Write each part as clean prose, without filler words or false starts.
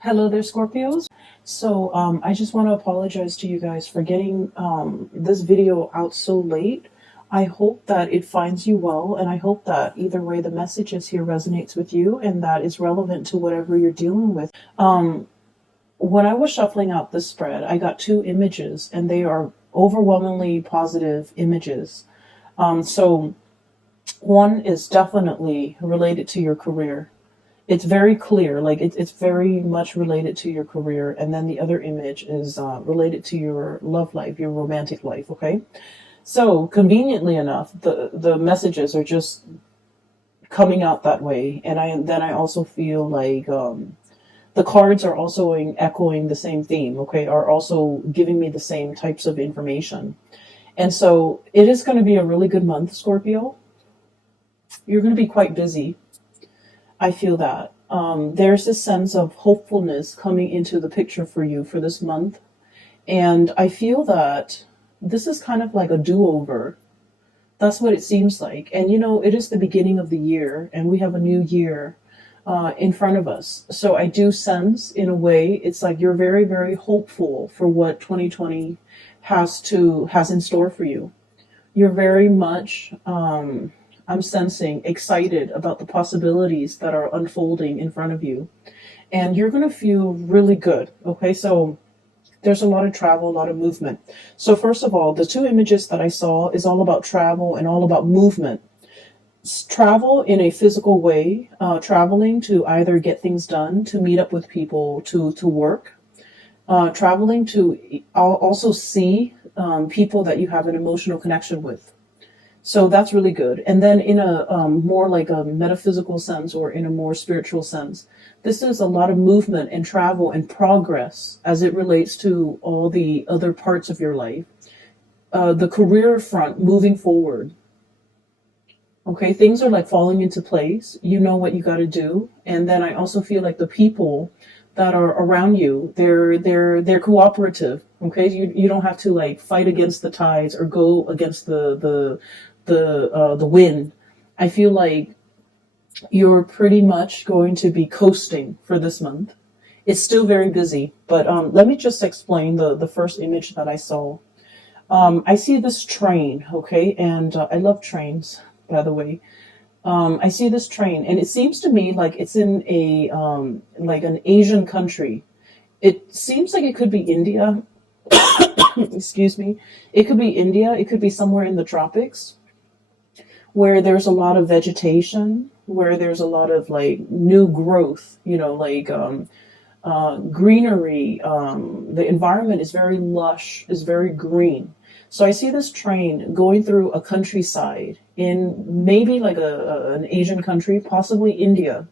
Hello there, Scorpios. I just want to apologize to you guys for getting this video out so late. I hope that it finds you well, and I hope that either way the messages here resonates with you and that is relevant to whatever you're dealing with. When I was shuffling out this spread, I got two images, and they are overwhelmingly positive images. So one is definitely related to your career. It's very clear, like it's very much related to your career. And then the other image is related to your love life, your romantic life. Okay. So conveniently enough, the messages are just coming out that way. And I also feel like the cards are also echoing the same theme. Okay. Are also giving me the same types of information. And so it is going to be a really good month, Scorpio. You're going to be quite busy. I feel that. There's this sense of hopefulness coming into the picture for you for this month. And I feel that this is kind of like a do-over. That's what it seems like. And it is the beginning of the year, and we have a new year in front of us. So I do sense, in a way, it's like you're very, very hopeful for what 2020 has in store for you. You're very much I'm sensing excited about the possibilities that are unfolding in front of you. And you're going to feel really good. Okay. So there's a lot of travel, a lot of movement. So first of all, the two images that I saw is all about travel and all about movement. Travel in a physical way, traveling to either get things done, to meet up with people, to work, traveling to also see people that you have an emotional connection with. So that's really good. And then in a more like a metaphysical sense, or in a more spiritual sense, this is a lot of movement and travel and progress as it relates to all the other parts of your life. The career front, moving forward. Okay, things are like falling into place. You know what you got to do. And then I also feel like the people that are around you, they're cooperative. Okay, you don't have to like fight against the tides or go against the wind. I feel like you're pretty much going to be coasting for this month. It's still very busy, but let me just explain the first image that I saw. I see this train, okay, and I love trains, by the way. I see this train, and it seems to me like it's in a like an Asian country. It seems like it could be India. Excuse me. It could be India. It could be somewhere in the tropics, where there's a lot of vegetation, where there's a lot of like new growth, like greenery. The environment is very lush, is very green. So I see this train going through a countryside in maybe like an Asian country, possibly India.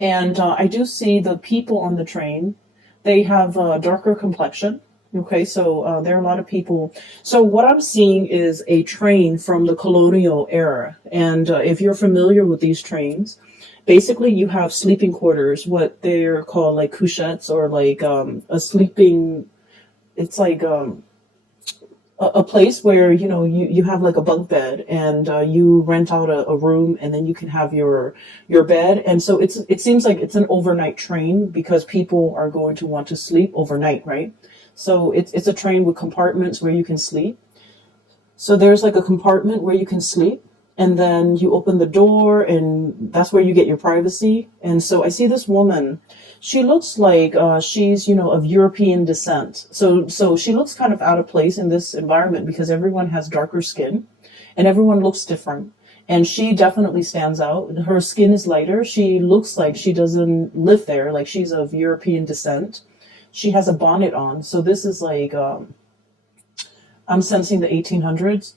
And I do see the people on the train. They have a darker complexion. Okay, so there are a lot of people. So what I'm seeing is a train from the colonial era. And if you're familiar with these trains, basically you have sleeping quarters, what they're called like couchettes, or like a sleeping, it's like a place where, you have like a bunk bed, and you rent out a room, and then you can have your bed. And so it seems like it's an overnight train, because people are going to want to sleep overnight, right? So it's a train with compartments where you can sleep. So there's like a compartment where you can sleep, and then you open the door, and that's where you get your privacy. And so I see this woman. She looks like she's, of European descent. So she looks kind of out of place in this environment, because everyone has darker skin and everyone looks different. And she definitely stands out. Her skin is lighter. She looks like she doesn't live there, like she's of European descent. She has a bonnet on. So this is like, I'm sensing the 1800s.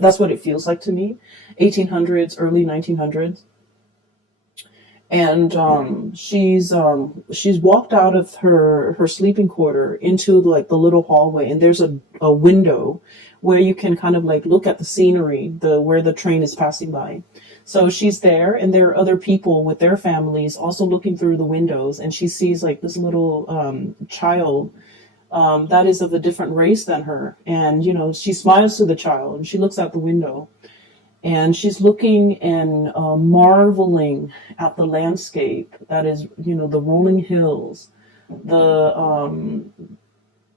That's what it feels like to me. 1800s, early 1900s. And she's walked out of her sleeping quarter into like the little hallway, and there's a window where you can kind of like look at the scenery, where the train is passing by. So she's there, and there are other people with their families also looking through the windows, and she sees like this little child that is of a different race than her. And she smiles to the child, and she looks out the window. And she's looking and marveling at the landscape that is, the rolling hills. The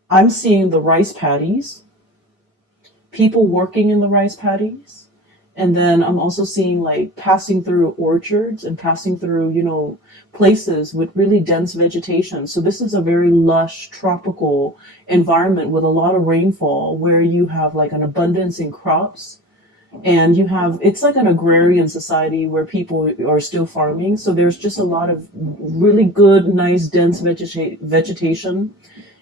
I'm seeing the rice paddies, people working in the rice paddies. And then I'm also seeing like passing through orchards and passing through, places with really dense vegetation. So this is a very lush tropical environment with a lot of rainfall where you have like an abundance in crops, and it's like an agrarian society where people are still farming. So there's just a lot of really good, nice, dense vegetation.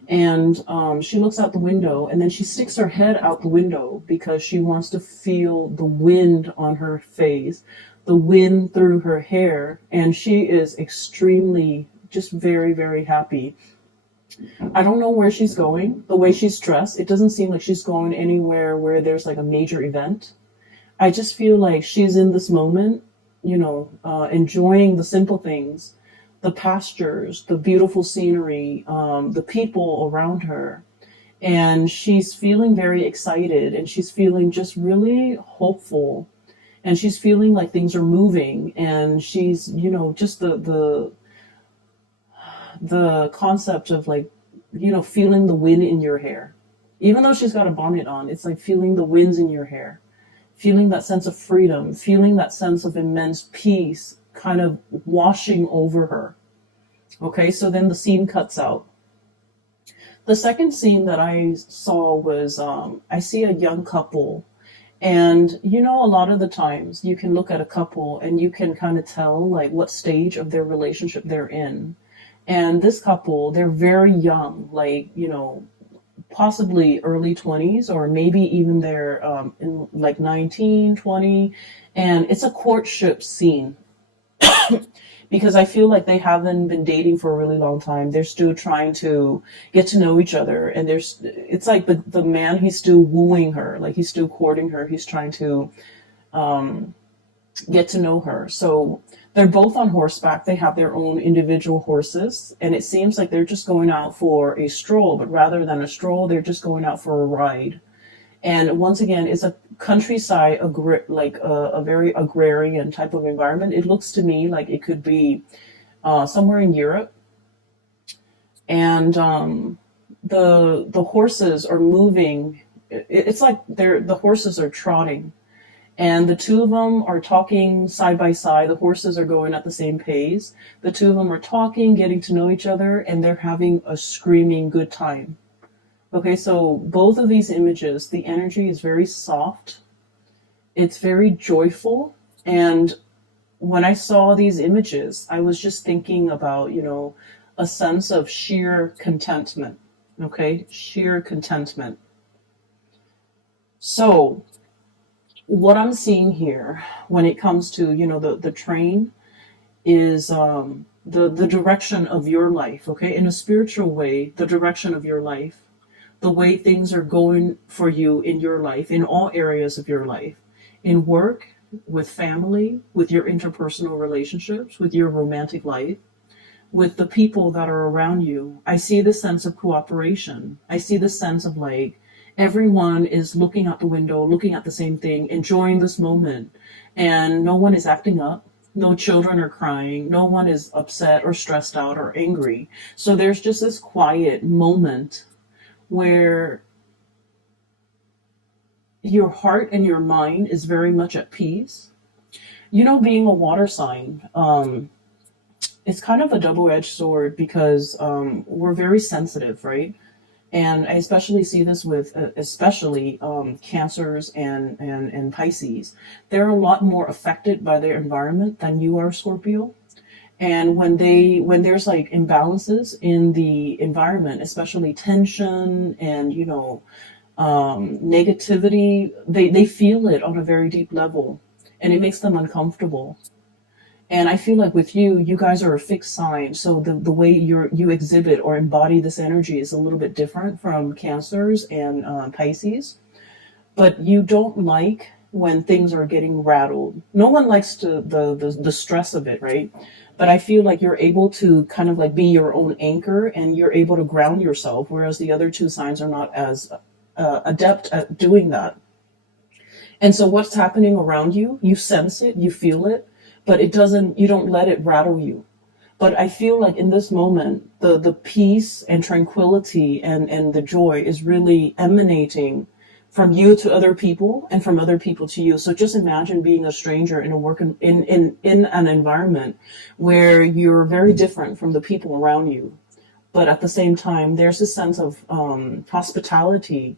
And she looks out the window, and then she sticks her head out the window because she wants to feel the wind on her face, the wind through her hair. And she is extremely, just very, very happy. I don't know where she's going. The way she's dressed, it doesn't seem like she's going anywhere where there's like a major event. I just feel like she's in this moment, enjoying the simple things, the pastures, the beautiful scenery, the people around her. And she's feeling very excited, and she's feeling just really hopeful, and she's feeling like things are moving, and she's, just the concept of like, feeling the wind in your hair. Even though she's got a bonnet on, it's like feeling the winds in your hair, feeling that sense of freedom, feeling that sense of immense peace kind of washing over her. Okay, so then the scene cuts out. The second scene that I saw was I see a young couple. And a lot of the times you can look at a couple and you can kind of tell like what stage of their relationship they're in. And this couple, they're very young, like, possibly early 20s, or maybe even they're in like 19, 20. And it's a courtship scene because I feel like they haven't been dating for a really long time. They're still trying to get to know each other. And it's like the man, he's still wooing her, like he's still courting her. He's trying to get to know her. So they're both on horseback. They have their own individual horses. And it seems like they're just going out for a stroll, but rather than a stroll, they're just going out for a ride. And once again, it's a countryside, like a very agrarian type of environment. It looks to me like it could be somewhere in Europe. And the horses are moving. It's like the horses are trotting. And the two of them are talking side by side. The horses are going at the same pace. The two of them are talking, getting to know each other, and they're having a screaming good time. Okay, so both of these images, the energy is very soft. It's very joyful. And when I saw these images, I was just thinking about, a sense of sheer contentment. Okay, sheer contentment. So what I'm seeing here when it comes to, the train is the direction of your life. Okay, in a spiritual way, the direction of your life, the way things are going for you in your life, in all areas of your life, in work, with family, with your interpersonal relationships, with your romantic life, with the people that are around you. I see the sense of cooperation. I see the sense of like everyone is looking out the window, looking at the same thing, enjoying this moment, and no one is acting up. No children are crying. No one is upset or stressed out or angry. So there's just this quiet moment where your heart and your mind is very much at peace. Being a water sign, it's kind of a double-edged sword because we're very sensitive, right? And I especially see this with especially Cancers and Pisces. They're a lot more affected by their environment than you are, Scorpio. And when there's like imbalances in the environment, especially tension and negativity, they feel it on a very deep level, and it makes them uncomfortable. And I feel like with you guys are a fixed sign, so the way you exhibit or embody this energy is a little bit different from Cancers and Pisces. But you don't like when things are getting rattled. No one likes the stress of it, right? But I feel like you're able to kind of like be your own anchor, and you're able to ground yourself, whereas the other two signs are not as adept at doing that. And so what's happening around you, you sense it, you feel it, but you don't let it rattle you. But I feel like in this moment, the peace and tranquility and the joy is really emanating from you to other people and from other people to you. So just imagine being a stranger in a in an environment where you're very different from the people around you. But at the same time, there's a sense of hospitality,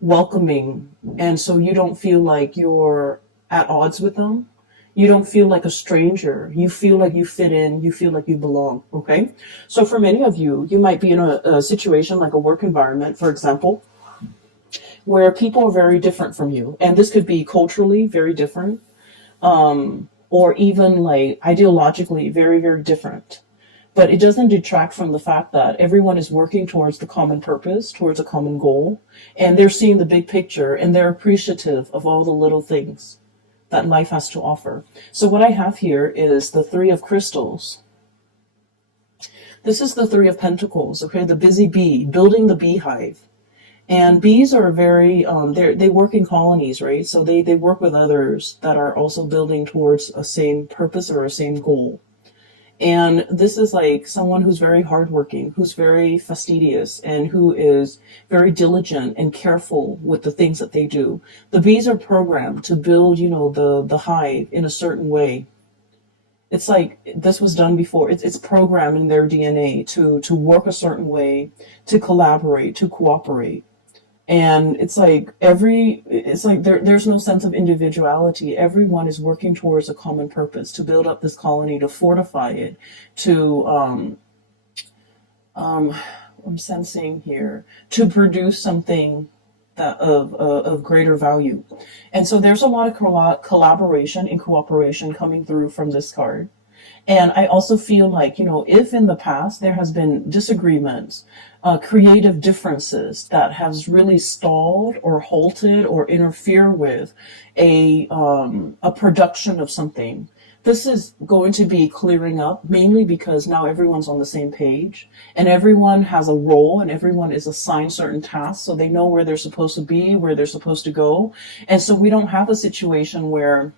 welcoming, and so you don't feel like you're at odds with them. You don't feel like a stranger. You feel like you fit in. You feel like you belong. Okay. So for many of you, you might be in a situation like a work environment, for example, where people are very different from you. And this could be culturally very different, or even like ideologically very, very different. But it doesn't detract from the fact that everyone is working towards the common purpose, towards a common goal, and they're seeing the big picture and they're appreciative of all the little things that life has to offer. So what I have here is the Three of Crystals. This is the Three of Pentacles, okay? The busy bee, building the beehive. And bees are very, they work in colonies, right? So they work with others that are also building towards a same purpose or a same goal. And this is like someone who's very hardworking, who's very fastidious, and who is very diligent and careful with the things that they do. The bees are programmed to build, the hive in a certain way. It's like this was done before. It's programmed in their DNA to work a certain way, to collaborate, to cooperate. And it's like there's no sense of individuality. Everyone is working towards a common purpose to build up this colony, to fortify it, to I'm sensing here, to produce something that of greater value. And so there's a lot of collaboration and cooperation coming through from this card. And I also feel like, if in the past there has been disagreements, creative differences that has really stalled or halted or interfere with a production of something, this is going to be clearing up, mainly because now everyone's on the same page and everyone has a role and everyone is assigned certain tasks, so they know where they're supposed to be, where they're supposed to go. And so we don't have a situation where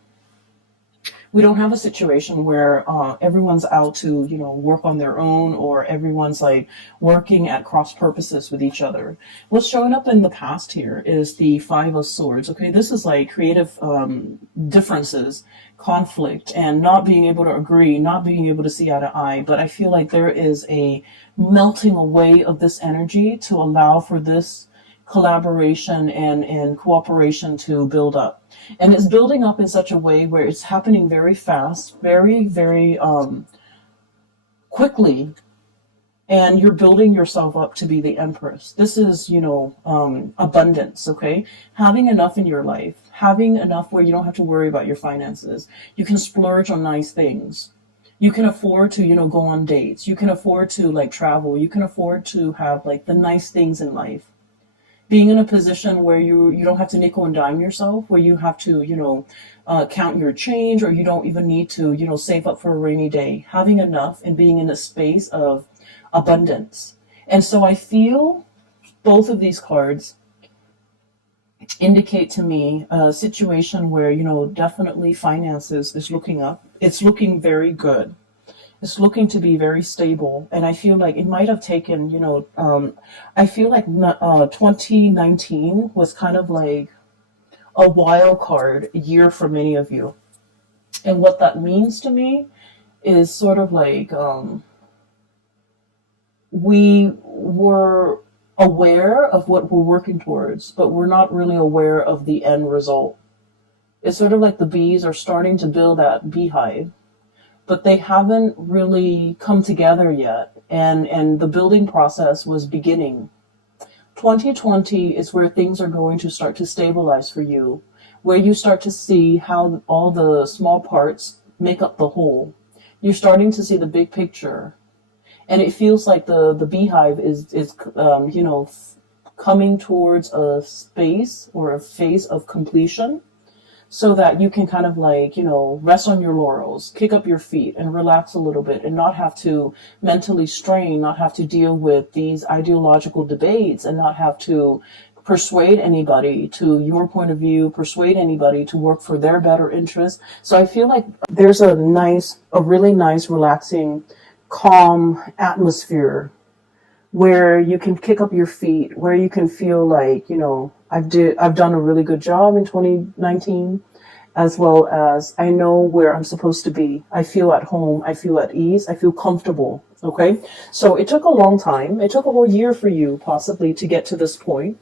everyone's out to, work on their own, or everyone's like working at cross purposes with each other. What's showing up in the past here is the Five of Swords. Okay, this is like creative differences, conflict, and not being able to agree, not being able to see eye to eye. But I feel like there is a melting away of this energy to allow for this collaboration and cooperation to build up. And it's building up in such a way where it's happening very fast, very, very quickly, and you're building yourself up to be the Empress. This is, abundance, okay? Having enough in your life, having enough where you don't have to worry about your finances. You can splurge on nice things. You can afford to, go on dates. You can afford to like travel. You can afford to have like the nice things in life. Being in a position where you don't have to nickel and dime yourself, where you have to, count your change, or you don't even need to, save up for a rainy day. Having enough and being in a space of abundance. And so I feel both of these cards indicate to me a situation where, definitely finances is looking up. It's looking very good. It's looking to be very stable, and I feel like it might have taken, I feel like 2019 was kind of like a wild card year for many of you. And what that means to me is sort of like we were aware of what we're working towards, but we're not really aware of the end result. It's sort of like the bees are starting to build that beehive, but they haven't really come together yet. And the building process was beginning. 2020 is where things are going to start to stabilize for you, where you start to see how all the small parts make up the whole. You're starting to see the big picture. And it feels like the beehive is coming towards a space or a phase of completion, so that you can kind of like, rest on your laurels, kick up your feet and relax a little bit and not have to mentally strain, not have to deal with these ideological debates, and not have to persuade anybody to your point of view, persuade anybody to work for their better interest. So I feel like there's a really nice, relaxing, calm atmosphere where you can kick up your feet, where you can feel like, I've done a really good job in 2019, as well as I know where I'm supposed to be. I feel at home, I feel at ease, I feel comfortable. Okay. So it took a long time. It took a whole year for you possibly to get to this point.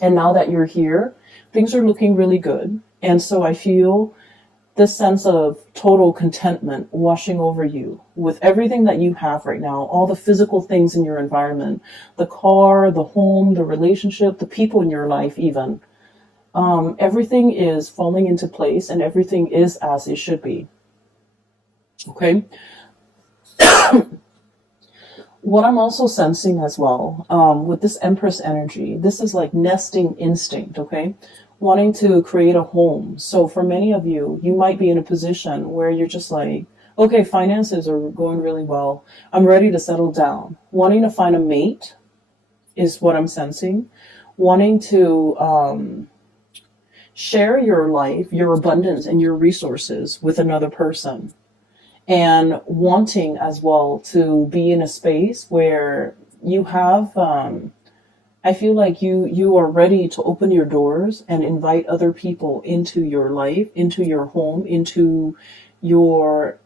And now that you're here, things are looking really good. And so I feel this sense of total contentment washing over you with everything that you have right now, all the physical things in your environment, the car, the home, the relationship, the people in your life even. Everything is falling into place and everything is as it should be. Okay. What I'm also sensing as well, with this Empress energy, this is like nesting instinct, okay? Wanting to create a home. So for many of you, you might be in a position where you're just like, okay, finances are going really well. I'm ready to settle down. Wanting to find a mate is what I'm sensing. Wanting to share your life, your abundance, and your resources with another person. And wanting as well to be in a space where you have, I feel like you are ready to open your doors and invite other people into your life, into your home, into your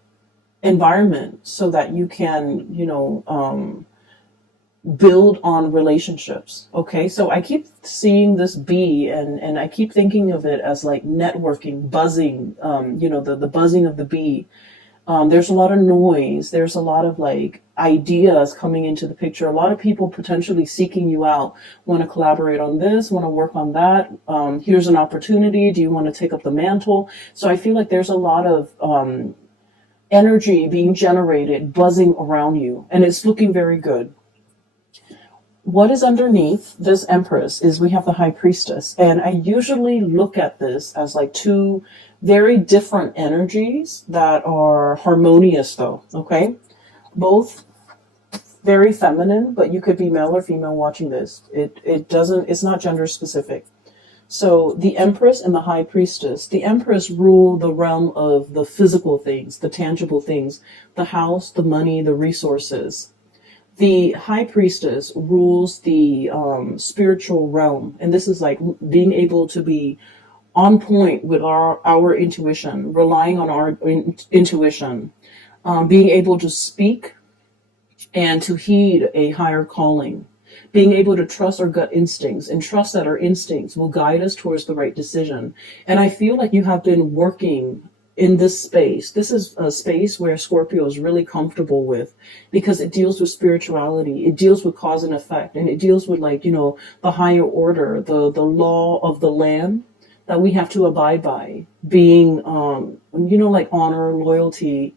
environment so that you can, build on relationships. Okay. So I keep seeing this bee and I keep thinking of it as like networking, buzzing, the buzzing of the bee. There's a lot of noise. There's a lot of like ideas coming into the picture. A lot of people potentially seeking you out, want to collaborate on this, want to work on that. Here's an opportunity. Do you want to take up the mantle? So I feel like there's a lot of energy being generated, buzzing around you, and it's looking very good. What is underneath this Empress is we have the High Priestess. And I usually look at this as like two very different energies that are harmonious though. Okay. Both very feminine, but you could be male or female watching this. It's not gender specific. So the Empress and the High Priestess, the Empress rule the realm of the physical things, the tangible things, the house, the money, the resources. The High Priestess rules the spiritual realm. And this is like being able to be on point with our intuition, relying on our intuition, being able to speak and to heed a higher calling, being able to trust our gut instincts and trust that our instincts will guide us towards the right decision. And I feel like you have been working in this space. This is a space where Scorpio is really comfortable with because it deals with spirituality. It deals with cause and effect, and it deals with like, the higher order, the law of the land that we have to abide by, being, like honor, loyalty,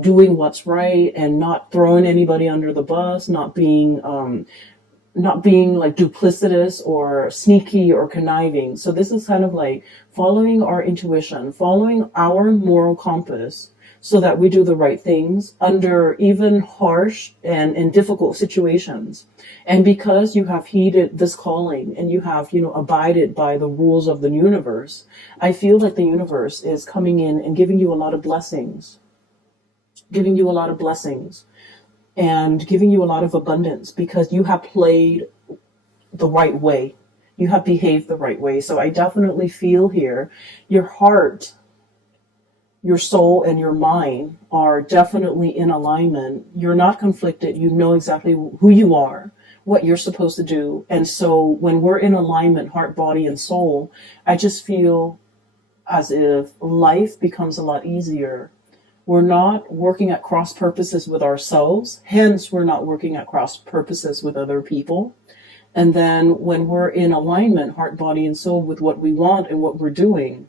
doing what's right and not throwing anybody under the bus, not being like duplicitous or sneaky or conniving. So this is kind of like following our intuition, following our moral compass so that we do the right things under even harsh and difficult situations. And because you have heeded this calling and you have, abided by the rules of the universe, I feel like the universe is coming in and giving you a lot of blessings, and giving you a lot of abundance because you have played the right way. You have behaved the right way. So I definitely feel here your heart, your soul, and your mind are definitely in alignment. You're not conflicted. You know exactly who you are, what you're supposed to do. And so when we're in alignment, heart, body, and soul, I just feel as if life becomes a lot easier. We're not working at cross purposes with ourselves. Hence, we're not working at cross purposes with other people. And then when we're in alignment, heart, body, and soul with what we want and what we're doing,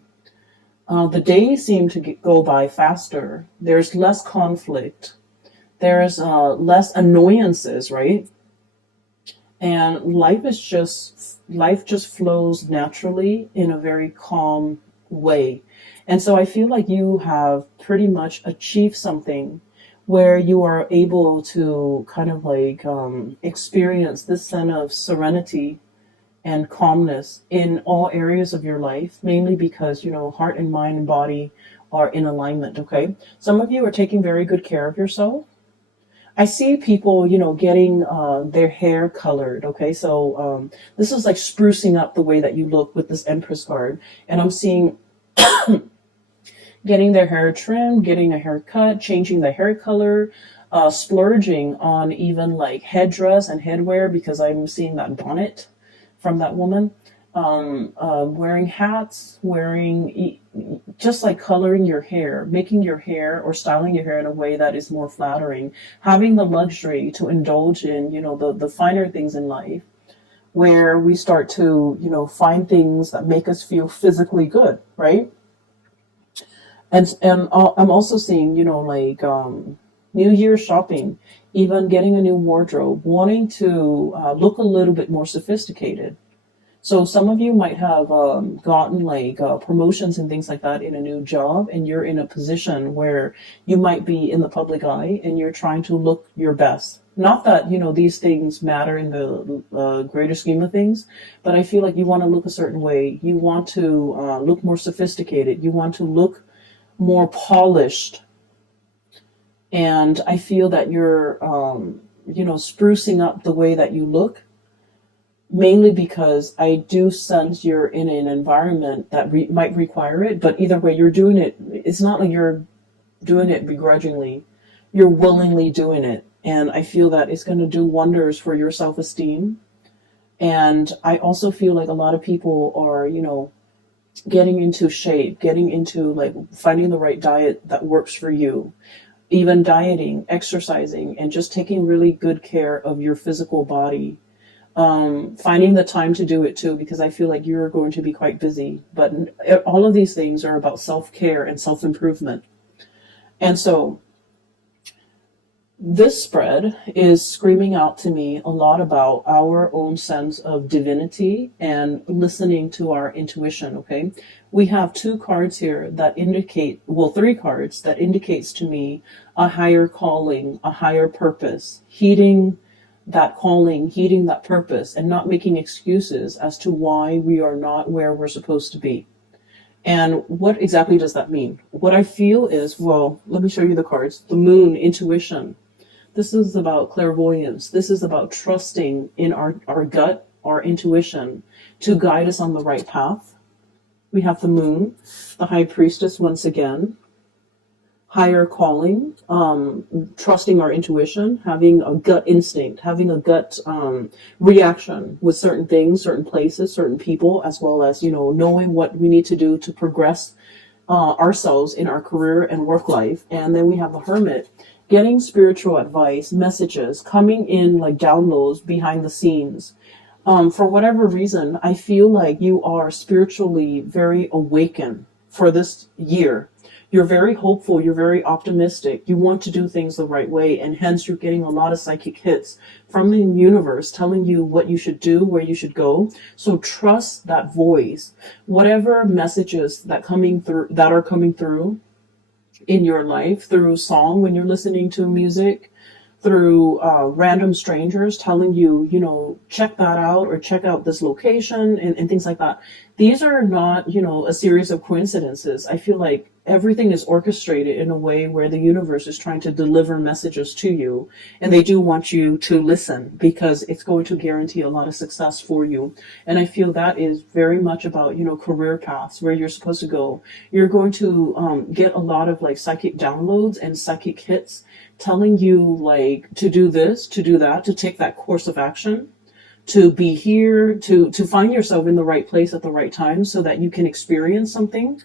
the days seem to go by faster. There's less conflict. There's less annoyances, right? And life just flows naturally in a very calm way. And so I feel like you have pretty much achieved something where you are able to kind of like experience this sense of serenity and calmness in all areas of your life, mainly because, you know, heart and mind and body are in alignment, okay? Some of you are taking very good care of yourself. I see people, you know, getting their hair colored, okay? So this is like sprucing up the way that you look with this Empress card. And I'm seeing getting their hair trimmed, getting a haircut, changing the hair color, splurging on even like headdress and headwear because I'm seeing that bonnet from that woman. Wearing hats, just like coloring your hair, making your hair or styling your hair in a way that is more flattering, having the luxury to indulge in, you know, the finer things in life, where we start to, you know, find things that make us feel physically good, right? And I'm also seeing, you know, like New Year shopping, even getting a new wardrobe, wanting to look a little bit more sophisticated. So some of you might have gotten like promotions and things like that in a new job, and you're in a position where you might be in the public eye and you're trying to look your best. Not that, you know, these things matter in the greater scheme of things, but I feel like you want to look a certain way. You want to look more sophisticated. You want to look more polished. And I feel that you're, you know, sprucing up the way that you look, mainly because I do sense you're in an environment that might require it, but either way, you're doing it. It's not like you're doing it begrudgingly. You're willingly doing it. And I feel that it's going to do wonders for your self-esteem. And I also feel like a lot of people are, you know, getting into shape, getting into like finding the right diet that works for you, even dieting, exercising, and just taking really good care of your physical body. Finding the time to do it too, because I feel like you're going to be quite busy. But all of these things are about self-care and self-improvement. And so this spread is screaming out to me a lot about our own sense of divinity and listening to our intuition, okay? We have two cards here that indicate, well, three cards that indicates to me a higher calling, a higher purpose, heeding that calling, heeding that purpose, and not making excuses as to why we are not where we're supposed to be. And what exactly does that mean? What I feel is, well, let me show you the cards. The Moon, intuition. This is about clairvoyance. This is about trusting in our gut, our intuition, to guide us on the right path. We have the Moon, the High Priestess once again. Higher calling, trusting our intuition, having a gut instinct, having a gut reaction with certain things, certain places, certain people, as well as, you know, knowing what we need to do to progress ourselves in our career and work life. And then we have the Hermit, getting spiritual advice, messages, coming in like downloads behind the scenes. For whatever reason, I feel like you are spiritually very awakened for this year. You're very hopeful, you're very optimistic, you want to do things the right way, and hence you're getting a lot of psychic hits from the universe telling you what you should do, where you should go. So trust that voice. Whatever messages that are coming through in your life, through song when you're listening to music, through random strangers telling you, you know, check that out or check out this location and things like that. These are not, you know, a series of coincidences. I feel like everything is orchestrated in a way where the universe is trying to deliver messages to you. And they do want you to listen because it's going to guarantee a lot of success for you. And I feel that is very much about, you know, career paths where you're supposed to go. You're going to get a lot of like psychic downloads and psychic hits telling you like to do this, to do that, to take that course of action, to be here, to find yourself in the right place at the right time so that you can experience something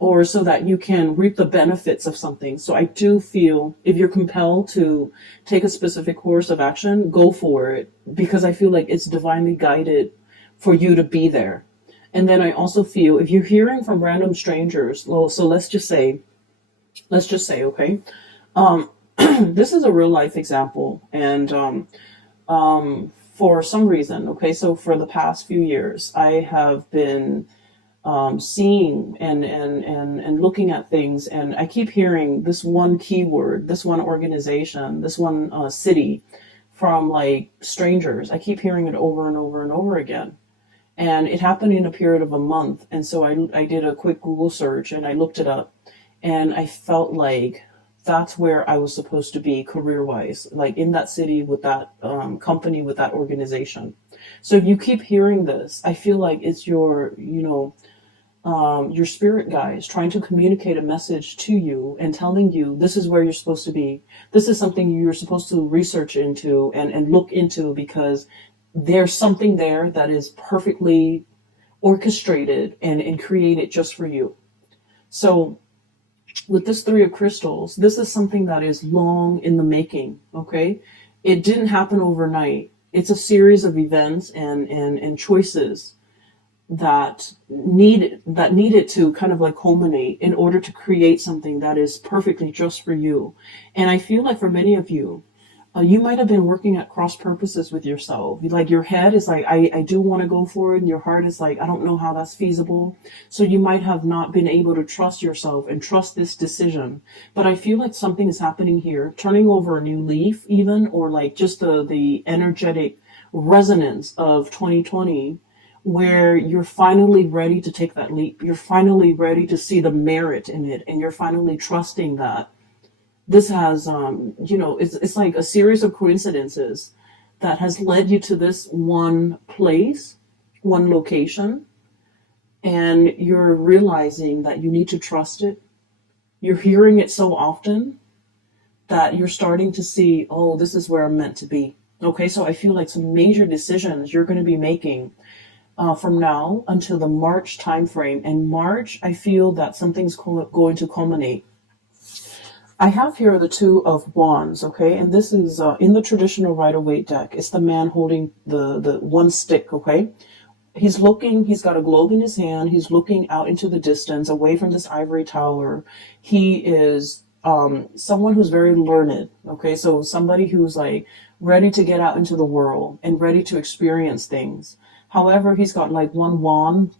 or so that you can reap the benefits of something. So I do feel if you're compelled to take a specific course of action, go for it, because I feel like it's divinely guided for you to be there. And then I also feel if you're hearing from random strangers, well, so let's just say, okay, this is a real life example. And for some reason, okay, so for the past few years, I have been seeing and looking at things, and I keep hearing this one keyword, this one organization, this one city from like strangers. I keep hearing it over and over and over again. And it happened in a period of a month. And so I did a quick Google search and I looked it up, and I felt like that's where I was supposed to be career wise, like in that city with that company, with that organization. So if you keep hearing this, I feel like it's your spirit guides trying to communicate a message to you and telling you this is where you're supposed to be. This is something you're supposed to research into and look into, because there's something there that is perfectly orchestrated and created just for you. So with this Three of Crystals, this is something that is long in the making, okay? It didn't happen overnight. It's a series of events and choices that needed to kind of like culminate in order to create something that is perfectly just for you. And I feel like for many of you, you might have been working at cross purposes with yourself. Like your head is like, I do want to go for it. And your heart is like, I don't know how that's feasible. So you might have not been able to trust yourself and trust this decision. But I feel like something is happening here, turning over a new leaf even, or like just the energetic resonance of 2020, where you're finally ready to take that leap. You're finally ready to see the merit in it. And you're finally trusting that this has, it's like a series of coincidences that has led you to this one place, one location, and you're realizing that you need to trust it. You're hearing it so often that you're starting to see, oh, this is where I'm meant to be. Okay, so I feel like some major decisions you're going to be making from now until the March timeframe. And March, I feel that something's going to culminate. I have here the Two of Wands, okay? And this is in the traditional Rider-Waite deck. It's the man holding the one stick, okay? He's got a globe in his hand. He's looking out into the distance, away from this ivory tower. He is someone who's very learned, okay? So somebody who's like ready to get out into the world and ready to experience things. However, he's got like one wand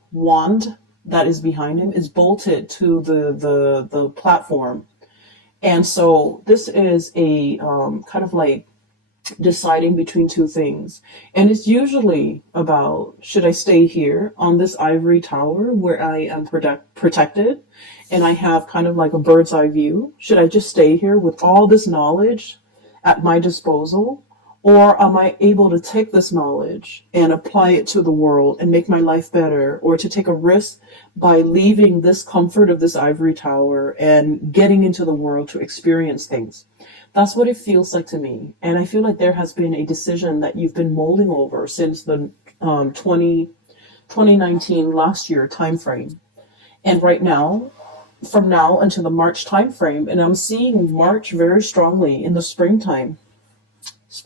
that is behind him, is bolted to the platform. And so this is a kind of like deciding between two things. And it's usually about, should I stay here on this ivory tower where I am protected and I have kind of like a bird's eye view? Should I just stay here with all this knowledge at my disposal? Or am I able to take this knowledge and apply it to the world and make my life better? Or to take a risk by leaving this comfort of this ivory tower and getting into the world to experience things? That's what it feels like to me. And I feel like there has been a decision that you've been mulling over since the 2019 last year time frame. And right now, from now until the March time frame, and I'm seeing March very strongly in the springtime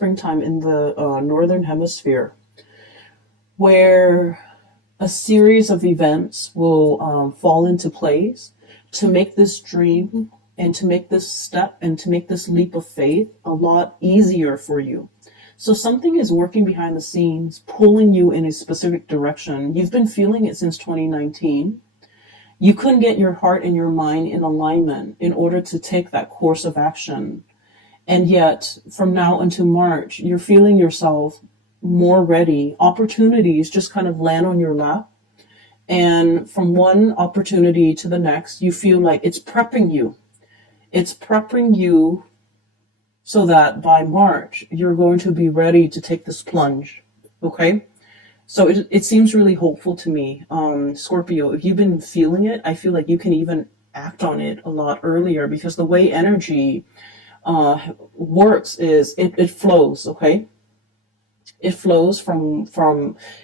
in the northern hemisphere, where a series of events will fall into place to make this dream and to make this step and to make this leap of faith a lot easier for you. So something is working behind the scenes, pulling you in a specific direction. You've been feeling it since 2019. You couldn't get your heart and your mind in alignment in order to take that course of action. And yet, from now until March, you're feeling yourself more ready. Opportunities just kind of land on your lap. And from one opportunity to the next, you feel like it's prepping you. It's prepping you so that by March, you're going to be ready to take this plunge. Okay? So it seems really hopeful to me. Scorpio, if you've been feeling it, I feel like you can even act on it a lot earlier, because the way energy works is it flows, okay? It flows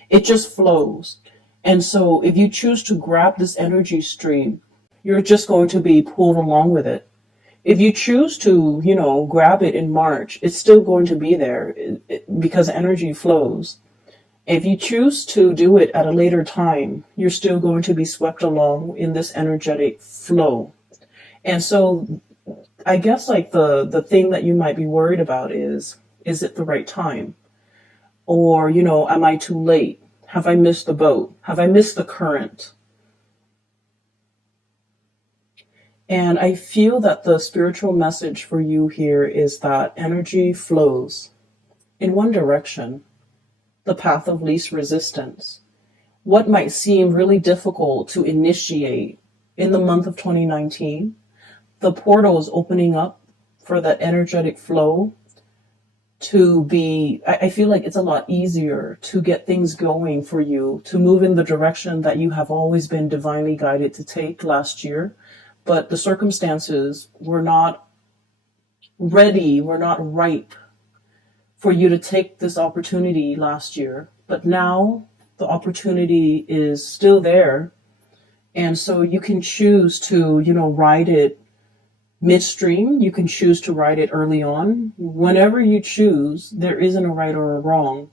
it just flows. And so if you choose to grab this energy stream, you're just going to be pulled along with it. If you choose to, grab it in March, it's still going to be there because energy flows. If you choose to do it at a later time, you're still going to be swept along in this energetic flow. And so I guess like the thing that you might be worried about is it the right time? Or, am I too late? Have I missed the boat? Have I missed the current? And I feel that the spiritual message for you here is that energy flows in one direction, the path of least resistance. what might seem really difficult to initiate in the month of 2019, the portal is opening up for that energetic flow to be, I feel like it's a lot easier to get things going for you, to move in the direction that you have always been divinely guided to take last year. But the circumstances were not ready, were not ripe for you to take this opportunity last year. But now the opportunity is still there. And so you can choose to, ride it midstream. You can choose to ride it early on. Whenever you choose, there isn't a right or a wrong.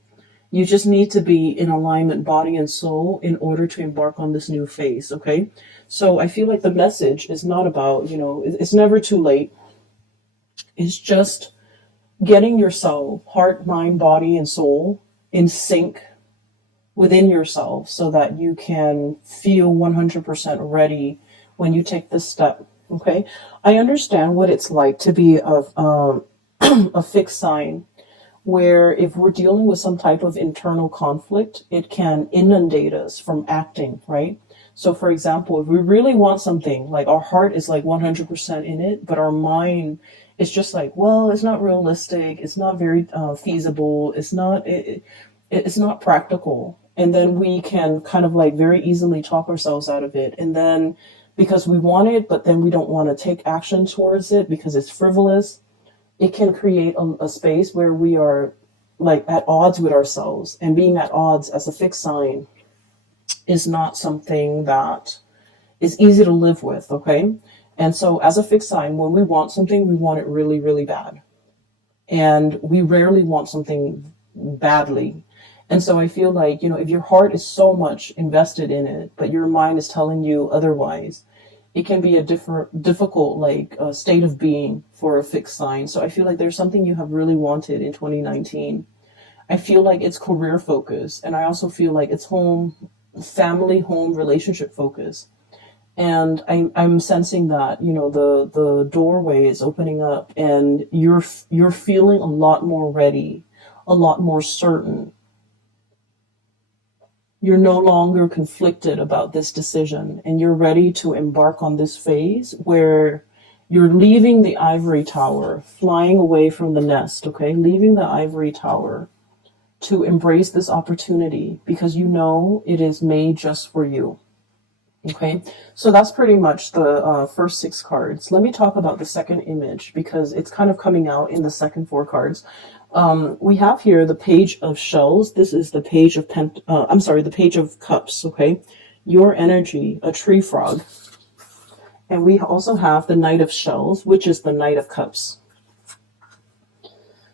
You just need to be in alignment, body and soul, in order to embark on this new phase, okay? So I feel like the message is not about, it's never too late. It's just getting yourself, heart, mind, body, and soul, in sync within yourself so that you can feel 100% ready when you take this step. Okay, I understand what it's like to be a fixed sign, where if we're dealing with some type of internal conflict, it can inundate us from acting, right? So for example, if we really want something, like our heart is like 100% in it, but our mind is just like, well, it's not realistic, it's not very feasible, it's not practical. And then we can kind of like very easily talk ourselves out of it. And then because we want it, but then we don't want to take action towards it because it's frivolous, it can create a space where we are like at odds with ourselves. And being at odds as a fixed sign is not something that is easy to live with, okay? And so as a fixed sign, when we want something, we want it really, really bad. And we rarely want something badly. And so I feel like, if your heart is so much invested in it, but your mind is telling you otherwise, it can be a difficult, state of being for a fixed sign. So I feel like there's something you have really wanted in 2019. I feel like it's career focus. And I also feel like it's home relationship focus. And I'm sensing that, the doorway is opening up and you're feeling a lot more ready, a lot more certain. You're no longer conflicted about this decision, and you're ready to embark on this phase where you're leaving the ivory tower, flying away from the nest, okay? Leaving the ivory tower to embrace this opportunity because you know it is made just for you, okay? So that's pretty much the first 6 cards. Let me talk about the second image because it's kind of coming out in the second 4 cards. We have here the Page of Shells. This is the Page of the Page of Cups, okay? Your energy, a tree frog. And we also have the Knight of Shells, which is the Knight of Cups.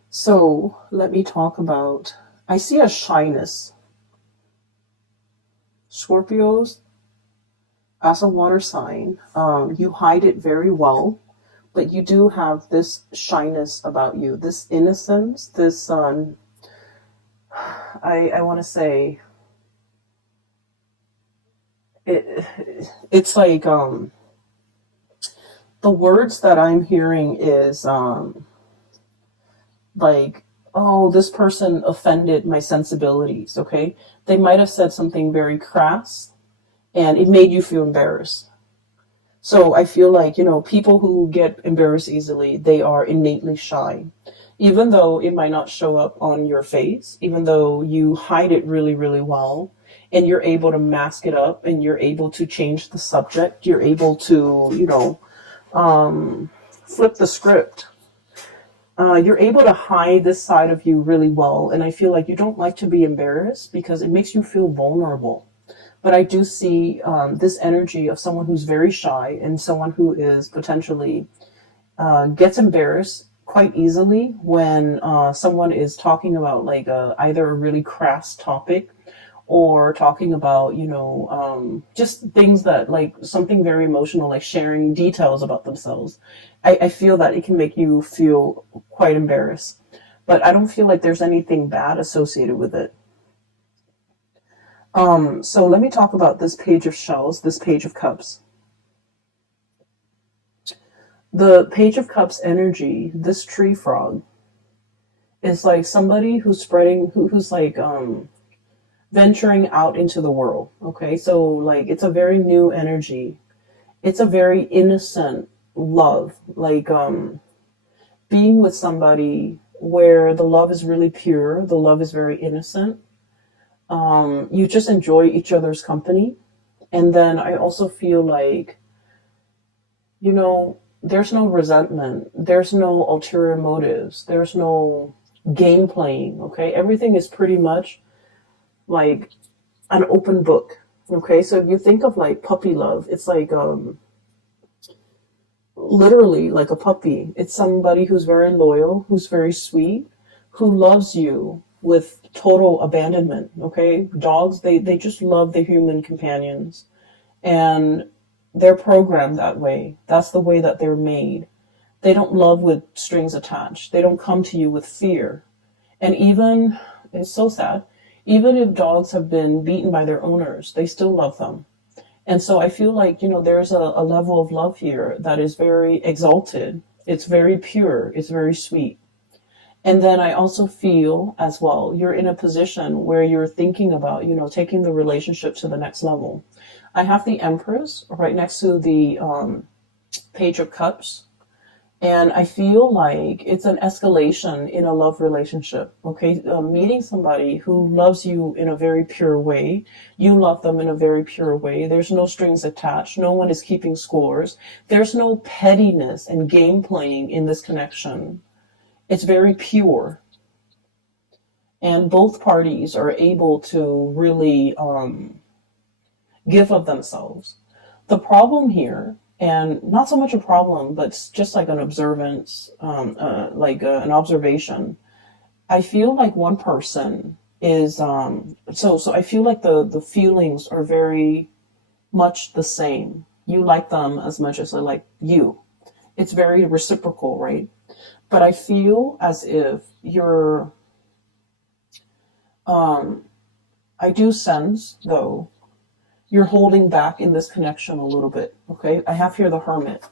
So let me talk about, I see a shyness. Scorpios, as a water sign, you hide it very well. But you do have this shyness about you, this innocence, this, I want to say, it's like, the words that I'm hearing is, like, oh, this person offended my sensibilities, okay? They might have said something very crass, and it made you feel embarrassed. So I feel like, people who get embarrassed easily, they are innately shy. Even though it might not show up on your face, even though you hide it really, really well, and you're able to mask it up, and you're able to change the subject, you're able to, flip the script. You're able to hide this side of you really well. And I feel like you don't like to be embarrassed because it makes you feel vulnerable. But I do see this energy of someone who's very shy and someone who is potentially gets embarrassed quite easily when someone is talking about either a really crass topic or talking about, just things that like something very emotional, like sharing details about themselves. I feel that it can make you feel quite embarrassed. But I don't feel like there's anything bad associated with it. So let me talk about this Page of Shells, this Page of Cups. The Page of Cups energy, this tree frog, is like somebody who's spreading, who's like, venturing out into the world. Okay, so like it's a very new energy. It's a very innocent love, like being with somebody where the love is really pure, the love is very innocent. You just enjoy each other's company. And then I also feel like, there's no resentment, there's no ulterior motives, there's no game playing. Okay, everything is pretty much like an open book. Okay, so if you think of like puppy love, it's like literally like a puppy. It's somebody who's very loyal, who's very sweet, who loves you with total abandonment. Okay, dogs, they just love their human companions, and they're programmed that way. That's the way that they're made. They don't love with strings attached. They don't come to you with fear. And even, it's so sad, even if dogs have been beaten by their owners, they still love them. And so I feel like, there's a level of love here that is very exalted. It's very pure. It's very sweet. And then I also feel as well, you're in a position where you're thinking about, taking the relationship to the next level. I have the Empress right next to the Page of Cups. And I feel like it's an escalation in a love relationship. Okay, meeting somebody who loves you in a very pure way. You love them in a very pure way. There's no strings attached. No one is keeping scores. There's no pettiness and game playing in this connection. It's very pure. And both parties are able to really give of themselves. The problem here, and not so much a problem, but it's just like an observance, an observation. I feel like one person is so I feel like the feelings are very much the same. You like them as much as I like you. It's very reciprocal, right? But I feel as if you're I do sense though you're holding back in this connection a little bit. Okay, I have here the Hermit.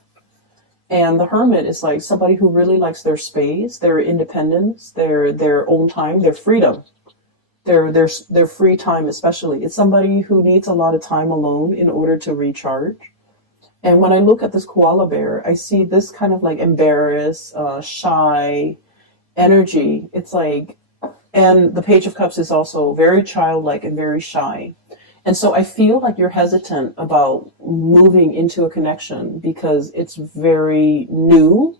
And the Hermit is like somebody who really likes their space, their independence, their own time, their freedom, their free time especially. It's somebody who needs a lot of time alone in order to recharge. And when I look at this koala bear, I see this kind of like embarrassed, shy energy. It's like, and the Page of Cups is also very childlike and very shy. And so I feel like you're hesitant about moving into a connection because it's very new.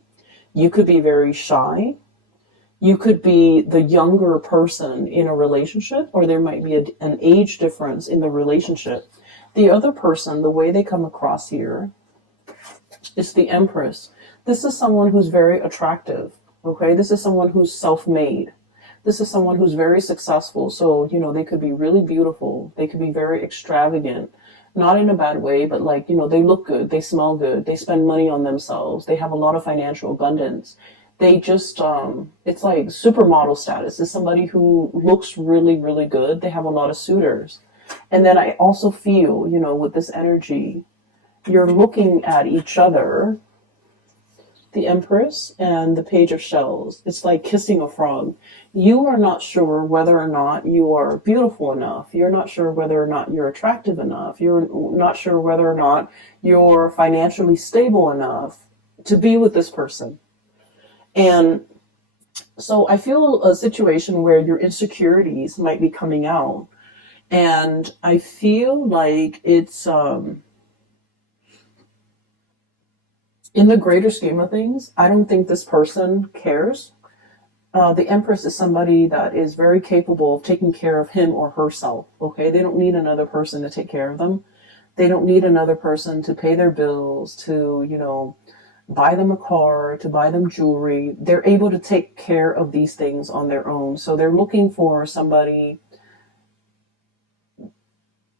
You could be very shy. You could be the younger person in a relationship, or there might be an age difference in the relationship. The other person, the way they come across here, is the Empress. This is someone who's very attractive. Okay, this is someone who's self-made. This is someone who's very successful. So, they could be really beautiful. They could be very extravagant, not in a bad way, but like, they look good. They smell good. They spend money on themselves. They have a lot of financial abundance. They just, it's like supermodel status. Is somebody who looks really, really good. They have a lot of suitors. And then I also feel, with this energy, you're looking at each other, the Empress and the Page of Shells. It's like kissing a frog. You are not sure whether or not you are beautiful enough. You're not sure whether or not you're attractive enough. You're not sure whether or not you're financially stable enough to be with this person. And so I feel a situation where your insecurities might be coming out. And I feel like it's, in the greater scheme of things, I don't think this person cares. The Empress is somebody that is very capable of taking care of him or herself. Okay, they don't need another person to take care of them. They don't need another person to pay their bills, to, buy them a car, to buy them jewelry. They're able to take care of these things on their own. So they're looking for somebody,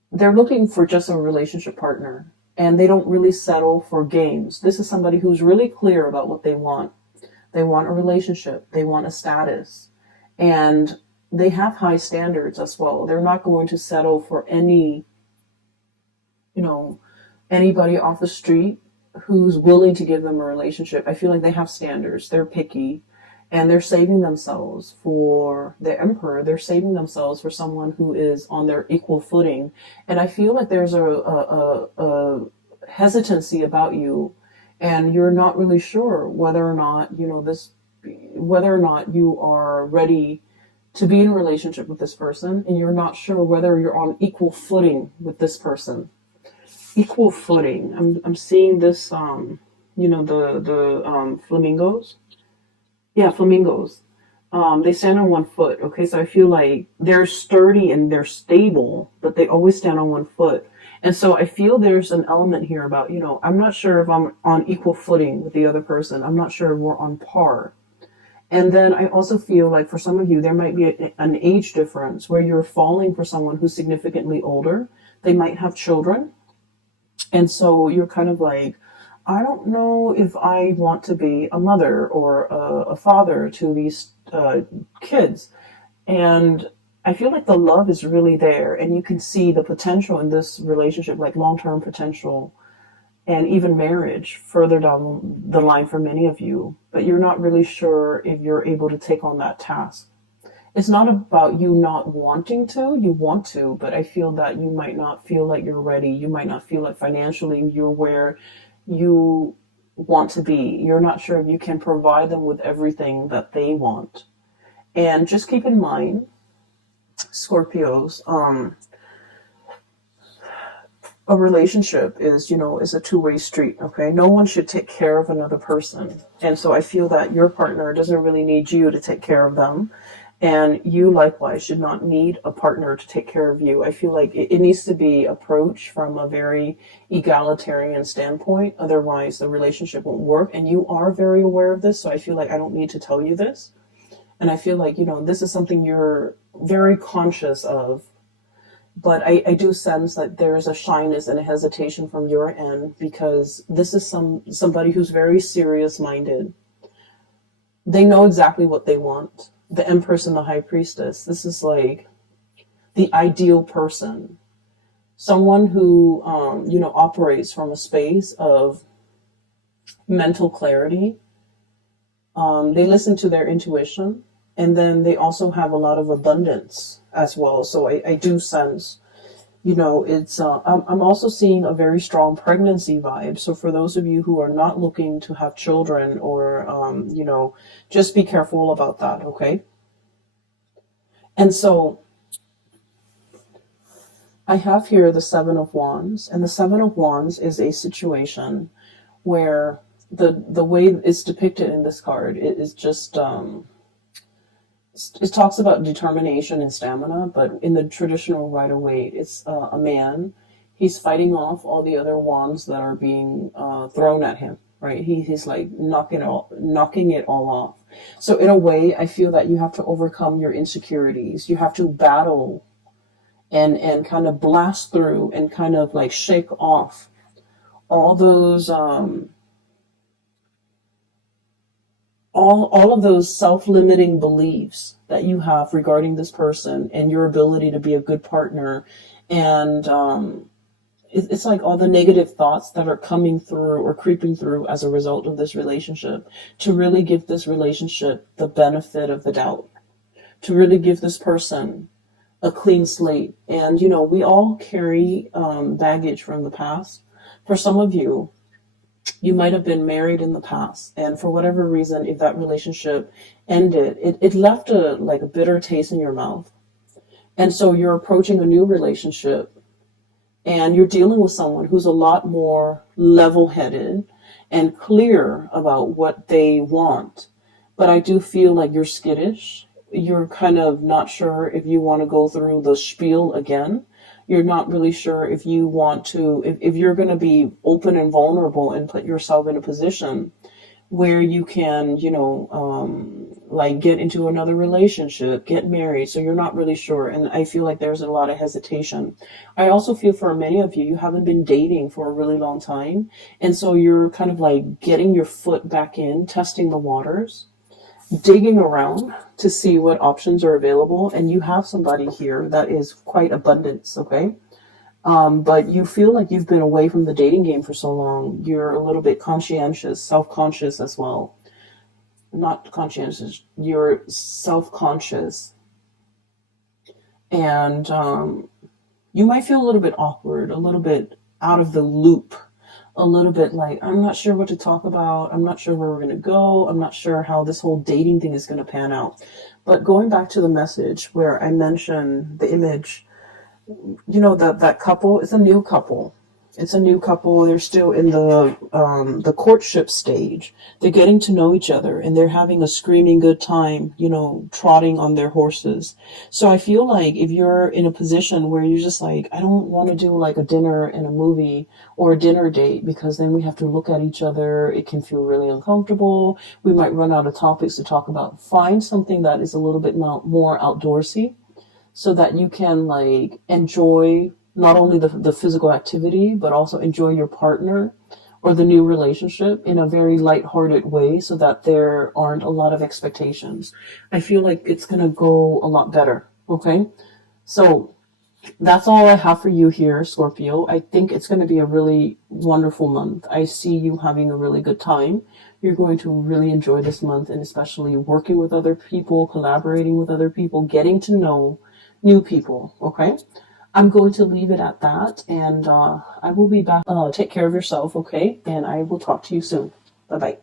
they're looking for just a relationship partner. And they don't really settle for games. This is somebody who's really clear about what they want. They want a relationship. They want a status. And they have high standards as well. They're not going to settle for anybody off the street who's willing to give them a relationship. I feel like they have standards. They're picky. and they're saving themselves for the emperor. They're saving themselves for someone who is on their equal footing. And I feel like there's a hesitancy about you, and you're not really sure whether or not, whether or not you are ready to be in a relationship with this person, and you're not sure whether you're on equal footing with this person. Equal footing. I'm seeing this, the flamingos. Yeah, flamingos. They stand on one foot. Okay, so I feel like they're sturdy and they're stable, but they always stand on one foot. And so I feel there's an element here about, I'm not sure if I'm on equal footing with the other person. I'm not sure if we're on par. And then I also feel like for some of you, there might be an age difference where you're falling for someone who's significantly older. They might have children. And so you're kind of like, I don't know if I want to be a mother or a father to these kids. And I feel like the love is really there, and you can see the potential in this relationship, like long-term potential and even marriage further down the line for many of you. But you're not really sure if you're able to take on that task. It's not about you not wanting to, you want to, but I feel that you might not feel like you're ready. You might not feel like financially you're where you want to be. You're not sure if you can provide them with everything that they want. And just keep in mind, Scorpios, a relationship is a two-way street, okay? No one should take care of another person. And so I feel that your partner doesn't really need you to take care of them. And you likewise should not need a partner to take care of you. I feel like it needs to be approached from a very egalitarian standpoint. Otherwise, the relationship won't work. And you are very aware of this. So I feel like I don't need to tell you this. And I feel like, this is something you're very conscious of. But I do sense that there is a shyness and a hesitation from your end, because this is somebody who's very serious-minded. They know exactly what they want. The Empress and the High Priestess. This is like the ideal person. Someone who, operates from a space of mental clarity. They listen to their intuition. And then they also have a lot of abundance as well. So I do sense, it's, I'm also seeing a very strong pregnancy vibe. So for those of you who are not looking to have children or, just be careful about that, okay? And so I have here the Seven of Wands, and the Seven of Wands is a situation where the way it's depicted in this card, it is just, it talks about determination and stamina, but in the traditional Rider-Waite, it's a man. He's fighting off all the other wands that are being thrown at him, right? He's like knocking it all off. So in a way, I feel that you have to overcome your insecurities. You have to battle and kind of blast through and kind of like shake off all those all of those self-limiting beliefs that you have regarding this person and your ability to be a good partner. And it's like all the negative thoughts that are coming through or creeping through as a result of this relationship, to really give this relationship the benefit of the doubt, to really give this person a clean slate. And, we all carry baggage from the past. For some of you, you might have been married in the past, and for whatever reason, if that relationship ended, it left a bitter taste in your mouth. And so you're approaching a new relationship, and you're dealing with someone who's a lot more level-headed and clear about what they want. But I do feel like you're skittish. You're kind of not sure if you want to go through the spiel again. You're not really sure if you want to, if you're going to be open and vulnerable and put yourself in a position where you can, get into another relationship, get married. So you're not really sure. And I feel like there's a lot of hesitation. I also feel for many of you, you haven't been dating for a really long time. And so you're kind of like getting your foot back in, testing the waters, digging around to see what options are available. And you have somebody here that is quite abundance, okay? But you feel like you've been away from the dating game for so long. You're a little bit conscientious, self-conscious as well. not conscientious, you're self-conscious, and you might feel a little bit awkward, a little bit out of the loop, a little bit like, I'm not sure what to talk about. I'm not sure where we're going to go. I'm not sure how this whole dating thing is going to pan out. But going back to the message where I mentioned the image, that couple is a new couple. It's a new couple. They're still in the courtship stage. They're getting to know each other, and they're having a screaming good time, trotting on their horses. So I feel like if you're in a position where you're just like, I don't want to do like a dinner and a movie or a dinner date, because then we have to look at each other. It can feel really uncomfortable. We might run out of topics to talk about. Find something that is a little bit more outdoorsy, so that you can like enjoy not only the physical activity, but also enjoy your partner or the new relationship in a very lighthearted way, so that there aren't a lot of expectations. I feel like it's going to go a lot better. Okay. So that's all I have for you here, Scorpio. I think it's going to be a really wonderful month. I see you having a really good time. You're going to really enjoy this month, and especially working with other people, collaborating with other people, getting to know new people. Okay. I'm going to leave it at that, and I will be back. Take care of yourself, okay? And I will talk to you soon. Bye-bye.